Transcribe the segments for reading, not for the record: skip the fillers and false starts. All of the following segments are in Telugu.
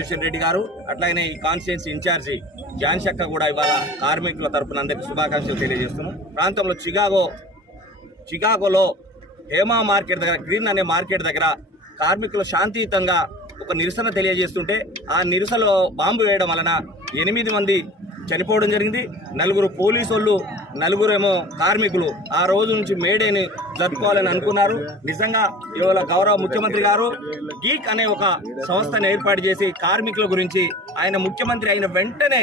యశ్వంత్ రెడ్డి గారు, అట్లానే ఈ కాన్స్టిట్యున్సీ ఇన్ఛార్జి ఝాన్సీ అక్క కూడా ఇవాళ కార్మికుల తరపున అందరికీ శుభాకాంక్షలు తెలియజేస్తున్నాం. ప్రాంతంలో చికాగోలో హేమా మార్కెట్ దగ్గర, గ్రీన్ అనే మార్కెట్ దగ్గర కార్మికులు శాంతియుతంగా ఒక నిరసన తెలియజేస్తుంటే ఆ నిరసనలో బాంబు వేయడం వలన 8 మంది చనిపోవడం జరిగింది. 4 పోలీసు వాళ్ళు, 4 కార్మికులు ఆ రోజు నుంచి మేడేని జరుపుకోవాలని అనుకున్నారు. నిజంగా ఇవాళ గౌరవ ముఖ్యమంత్రి గారు గీక్ అనే ఒక సంస్థను ఏర్పాటు చేసి కార్మికుల గురించి, ఆయన ముఖ్యమంత్రి అయిన వెంటనే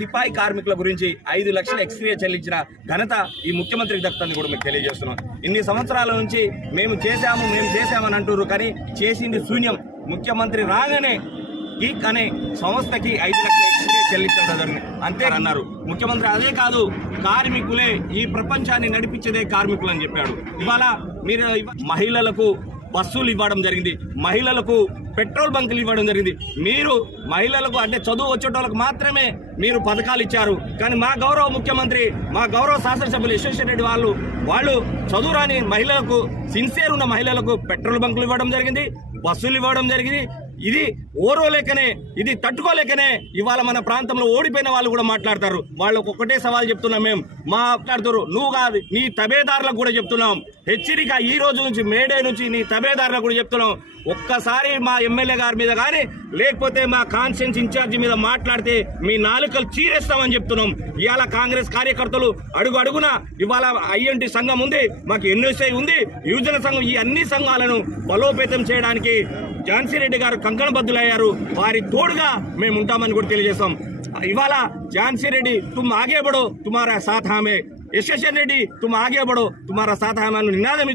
సిపాయి కార్మికుల గురించి 5 లక్షల ఎక్స్గ్రేషియా చెల్లించిన ఘనత ఈ ముఖ్యమంత్రికి దక్కుతుందని కూడా మీకు తెలియజేస్తున్నాం. ఇన్ని సంవత్సరాల నుంచి మేము చేశామని అంటున్నారు, కానీ చేసింది శూన్యం. ముఖ్యమంత్రి రాగానే గీక్ అనే సంస్థకి 5 లక్షల ఎక్స్గ్రేషియా చెల్లించడం జరిగింది అంతే అన్నారు ముఖ్యమంత్రి. అదే కాదు, కార్మికులే ఈ ప్రపంచాన్ని నడిపించేదే కార్మికులు అని చెప్పాడు. ఇవాళ మీరు మహిళలకు బస్సులు ఇవ్వడం జరిగింది, మహిళలకు పెట్రోల్ బంకులు ఇవ్వడం జరిగింది. మీరు మహిళలకు అంటే చదువు వచ్చేటోళ్ళకు మాత్రమే మీరు పథకాలు ఇచ్చారు. కానీ మా గౌరవ ముఖ్యమంత్రి, మా గౌరవ శాసనసభ్యులు యశ్వంత్ రెడ్డి వాళ్ళు చదువు రాని మహిళలకు, సిన్సియర్ ఉన్న మహిళలకు పెట్రోల్ బంకులు ఇవ్వడం జరిగింది, బస్సులు ఇవ్వడం జరిగింది. ఇది ఓర్వలేకనే, ఇది తట్టుకోలేకనే ఇవాళ మన ప్రాంతంలో ఓడిపోయిన వాళ్ళు కూడా మాట్లాడతారు. వాళ్ళకు ఒకటే సవాల్ చెప్తున్నాం, మేము మాట్లాడుతారు, నువ్వు కాదు నీ తబేదారులకు కూడా చెప్తున్నాం. హెచ్చరిక ఈ రోజు నుంచి, మేడే నుంచి నీ తబేదారులకు కూడా చెప్తున్నాం. ఒక్కసారి మా ఎమ్మెల్యే గారి మీద కానీ లేకపోతే మా కాన్స్టిట్యున్సీ ఇన్ఛార్జి మీద మాట్లాడితే మీ నాలుకలు చీరేస్తామని చెప్తున్నాం. ఇవాళ కాంగ్రెస్ కార్యకర్తలు అడుగున ఇవాళ ఐఎన్టీ సంఘం ఉంది, మాకు ఎన్ఎస్ఐ ఉంది, యువజన సంఘం, ఈ అన్ని సంఘాలను బలోపేతం చేయడానికి ఝాన్సీ రెడ్డి గారు కంకణబద్దులయ్యారు. వారి తోడుగా మేము ఉంటామని కూడా తెలియజేస్తాం. ఇవాళ ఝాన్సీ రెడ్డి తుమ్ ఆగే బడో తుమారా సాథ్ హామే, యశ్వంత్ రెడ్డి తుమ్ ఆగే బడో తుమారా సాథ్ హామే నినాదం